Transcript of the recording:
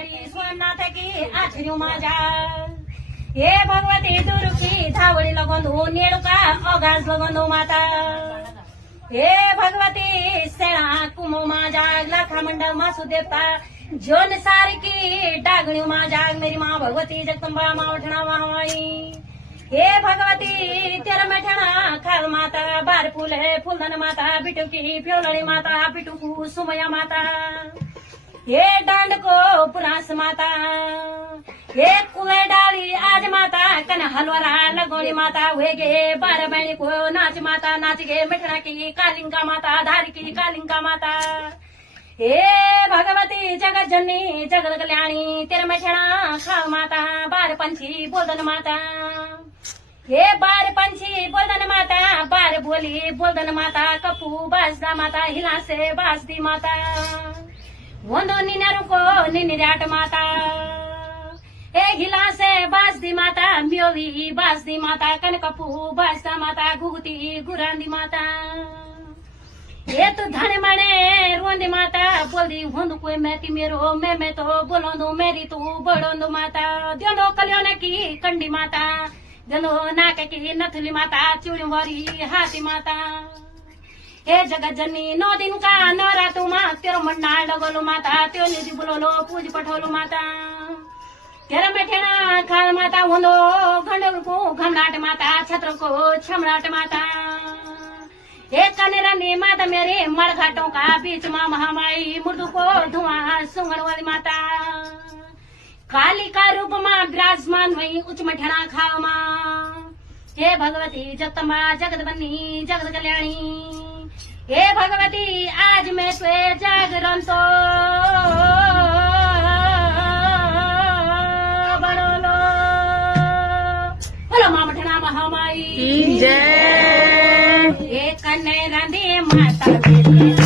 महामारी सोमनाथ की आचर्य माझ्या हे भगवती दुर्गी धावडी लगोंदू नेळुका अगास लगोंदू माता हे भगवती सेना कुमो माझ्या लाखा मंडळ मासू देवता जोन सारखी डागणी माझ्या मेरी माँ भगवती जगदंबा मावठणा वाहवाई हे भगवती तेरा मैठणा खाल माता बार फूल है फूलधन माता बिटुकी प्योलड़ी माता बिटुकू सुमया माता हे डांड को पुरास माता हे कुए डाली आज माता कन हलवरा लगोनी माता हुए गे बार बहनी को नाच माता नाच गे मिठना की कालिंका माता धारी की कालिंका माता हे भगवती जगत जननी जगत कल्याणी तेरे मैठना खाल माता बार पंछी बोलदन माता हे बार पंछी बोलदन माता बार बोली बोलदन माता कपू बासदा माता हिला से बासदी माता वंदो निन्यारू को निन्याट माता हे हिला से बासदी माता म्योवी बासदी माता कनकपू बासदा माता घुगती गुरांदी माता ये तू धन मणे रोंदी माता बोलदी होंदु कोई मैती मेरो मैं तो बोलोंदु मेरी तू बड़ोंदु माता द्योंदो कल्याण की कंडी माता द्योंदो नाक की नथुली माता चूड़ी वारी हाथी माता हे जगत जननी 9 दिन का नवरात्रु माँ तेरो मंडाल लगोलो माता त्यो निधि बुलोलो पूज पठोलो माता तेरा मैठेना खाल माता होंदो घंडल को घमराट माता छत्र को छमराट माता हे कनेरानी माता मेरे मड़घाटों का बीच माँ महामाई मृदु को धुआं सुंगड़ वाली माता काली का रूप माँ विराजमान वही उच्च मठना खाव माँ हे भगवती जगदम्बा जगत बन्नी जगत कल्याणी हे भगवती आज मैं तुए जागरण तो बड़ोलो बोलो माँ मठना महामाई जय हे कन्ने रांधे माता